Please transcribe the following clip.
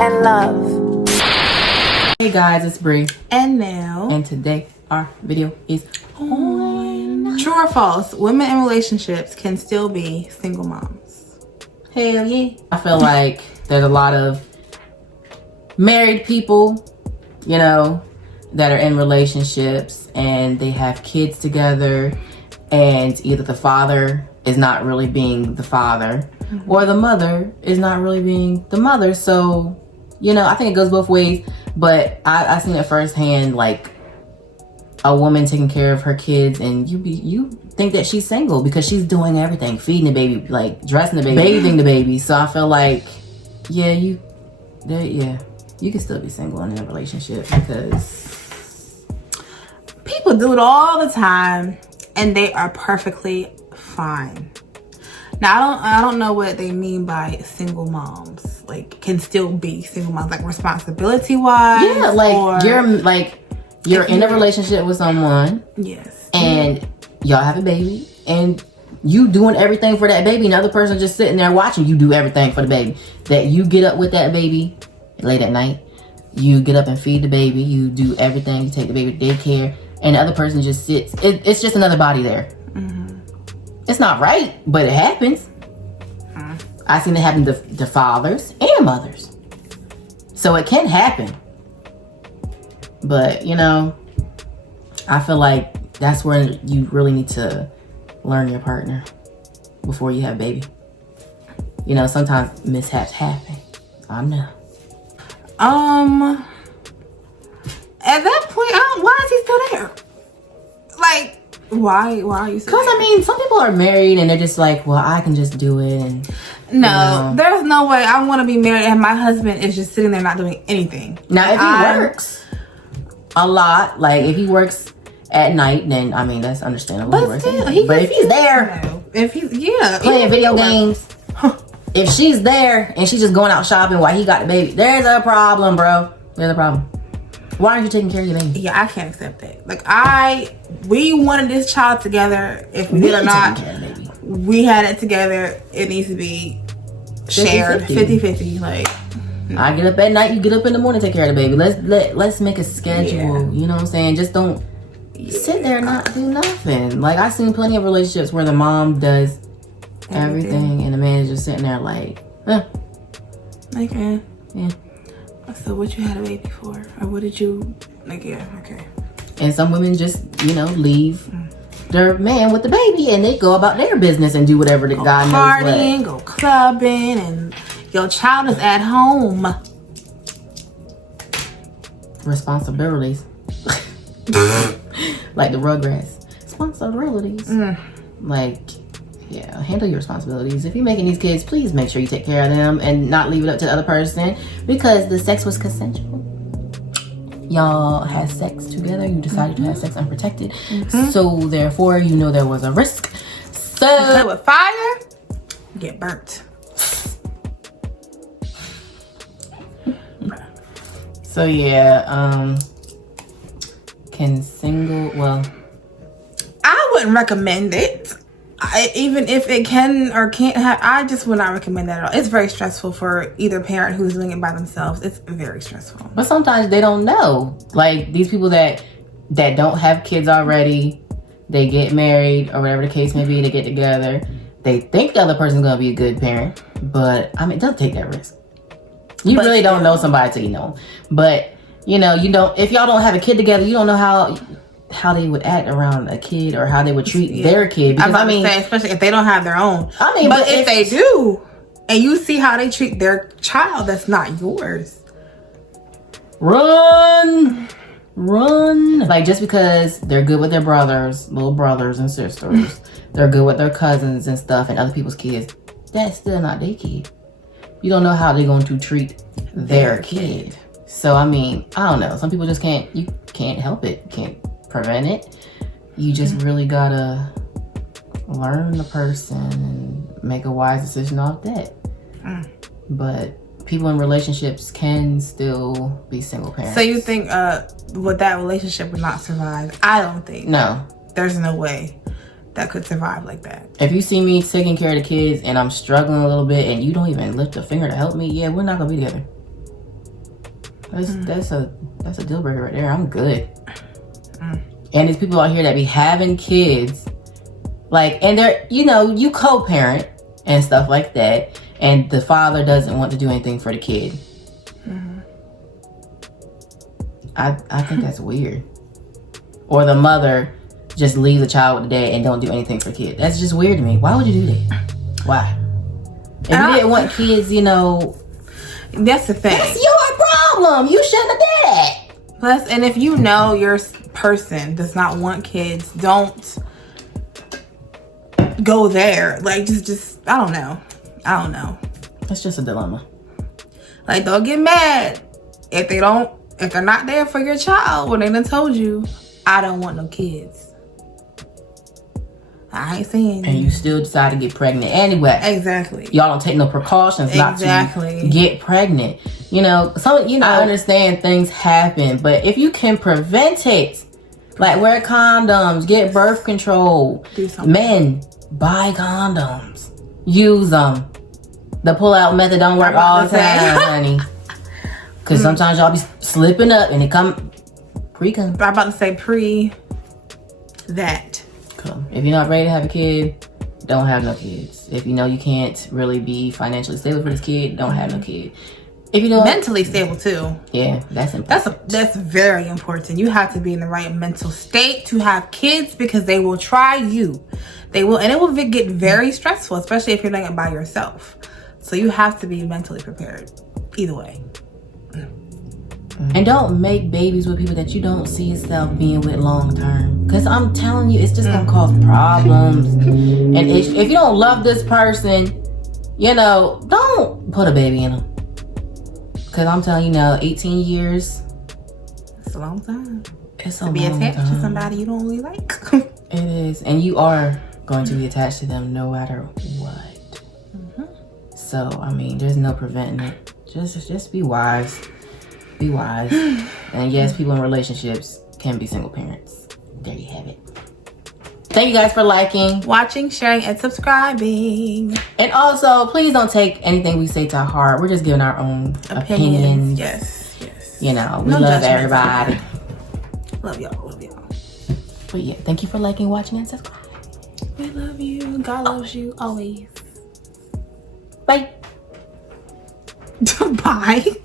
and love. Hey guys, it's Bree. And now, And today our video is on true or false, women in relationships can still be single moms. Hell yeah. I feel like there's a lot of married people, you know, that are in relationships and they have kids together, and either the father is not really being the father or the mother is not really being the mother. So, you know, I think it goes both ways, but I seen it firsthand, like a woman taking care of her kids and you think that she's single because she's doing everything, feeding the baby, like dressing the baby, bathing the baby. So I feel like, yeah, you can still be single in a relationship because people do it all the time and they are perfectly fine. Now I don't know what they mean by single moms. Like, can still be single moms, like responsibility wise. Yeah, like you're in a relationship with someone. Yes. And y'all have a baby and you doing everything for that baby. Another person just sitting there watching you do everything for the baby. That you get up with that baby late at night. You get up and feed the baby. You do everything. You take the baby to daycare. And the other person just sits. It's just another body there. It's not right, but it happens. I've seen it happen to fathers and mothers. So it can happen. But, you know, I feel like that's where you really need to learn your partner before you have a baby. You know, sometimes mishaps happen. I know. At that point, why is he still there? Like, why are you still Because, there? I mean, some people are married and they're just like, well, I can just do it. And no, there's no way I want to be married and my husband is just sitting there not doing anything. Now, if he works a lot, like if he works at night, then, I mean, that's understandable. But still, if he's there, playing video games, if she's there and she's just going out shopping while he got the baby, there's a problem, bro. There's a problem. Why aren't you taking care of your baby? Yeah, I can't accept that. Like, we wanted this child together. If we did or not, we had it together. It needs to be shared 50-50. Like, I get up at night, you get up in the morning, take care of the baby. Let's make a schedule. Yeah. You know what I'm saying? Just don't sit there and not do nothing. Like, I've seen plenty of relationships where the mom does everything and the man is just sitting there like, okay. Yeah. So what you had a baby for? Or what did you, like, yeah, okay. And some women just, you know, leave their man with the baby and they go about their business and do whatever the God knows what. Partying, go clubbing, and your child is at home. Responsibilities. Like the Rugrats. Responsibilities. Like, yeah, handle your responsibilities. If you're making these kids, please make sure you take care of them and not leave it up to the other person because the sex was consensual. Y'all had sex together. You decided to have sex unprotected. So therefore, you know there was a risk. So play with fire, get burnt. So yeah, I wouldn't recommend it. Even if it can or can't have, I just would not recommend that at all. It's very stressful for either parent who's doing it by themselves. It's very stressful. but sometimes they don't know. Like these people that don't have kids already, they get married or whatever the case may be, they get together. They think the other person's gonna be a good parent, but I mean, don't take that risk. You really don't know somebody till you know. But you know, if y'all don't have a kid together, you don't know how they would act around a kid or how they would treat their kid. Because I mean, especially if they don't have their own. I mean, but if they do, and you see how they treat their child, that's not yours. Run. Like just because they're good with their little brothers and sisters, they're good with their cousins and stuff and other people's kids, that's still not their kid. You don't know how they're going to treat their kid. So I mean, I don't know. Some people just can't help it. You can't prevent it. You just really gotta learn the person and make a wise decision off that. But people in relationships can still be single parents. So you think with that relationship would not survive? I don't think. No. There's no way that could survive like that. If you see me taking care of the kids and I'm struggling a little bit and you don't even lift a finger to help me, yeah, we're not gonna be together. That's a deal breaker right there. I'm good. And there's people out here that be having kids, like, and they're, you know, you co-parent and stuff like that, and the father doesn't want to do anything for the kid. I think that's weird. Or the mother just leaves the child with the dad and don't do anything for the kid. That's just weird to me. Why would you do that? Why? If you didn't want kids, you know, that's the thing. That's your problem. You shouldn't have did that. Plus, and if you know your person does not want kids, don't go there. Like, just I don't know. It's just a dilemma. Like, don't get mad if they're not there for your child when they done told you, I don't want no kids. I ain't saying. And you still decide to get pregnant anyway. Exactly. Y'all don't take no precautions not to get pregnant. You know, I understand things happen, but if you can prevent it, like wear condoms, get birth control. Do something. Men, buy condoms. Use them. The pull-out method don't work all the time, honey. Because sometimes y'all be slipping up and it come pre-cum. I'm about to say that. Cool. If you're not ready to have a kid, don't have no kids. If you know you can't really be financially stable for this kid, don't have no kid. If you know mentally stable too. Yeah, that's important. That's very important. You have to be in the right mental state to have kids because they will try you. They will, and it will get very stressful, especially if you're doing it by yourself. So you have to be mentally prepared. Either way. And don't make babies with people that you don't see yourself being with long term. Because I'm telling you, it's just going to cause problems. And if you don't love this person, you know, don't put a baby in them. Because I'm telling you now, 18 years. It's a long time. It's a long time. To be attached to somebody you don't really like. It is. And you are going to be attached to them no matter what. So, I mean, there's no preventing it. Just be wise. Be wise. And yes, people in relationships can be single parents. There you have it. Thank you guys for liking, watching, sharing, and subscribing. And also, please don't take anything we say to heart. We're just giving our own opinions. Yes. You know, we love everybody. Love y'all. But yeah, thank you for liking, watching, and subscribing. We love you. God loves you always. Bye. Bye.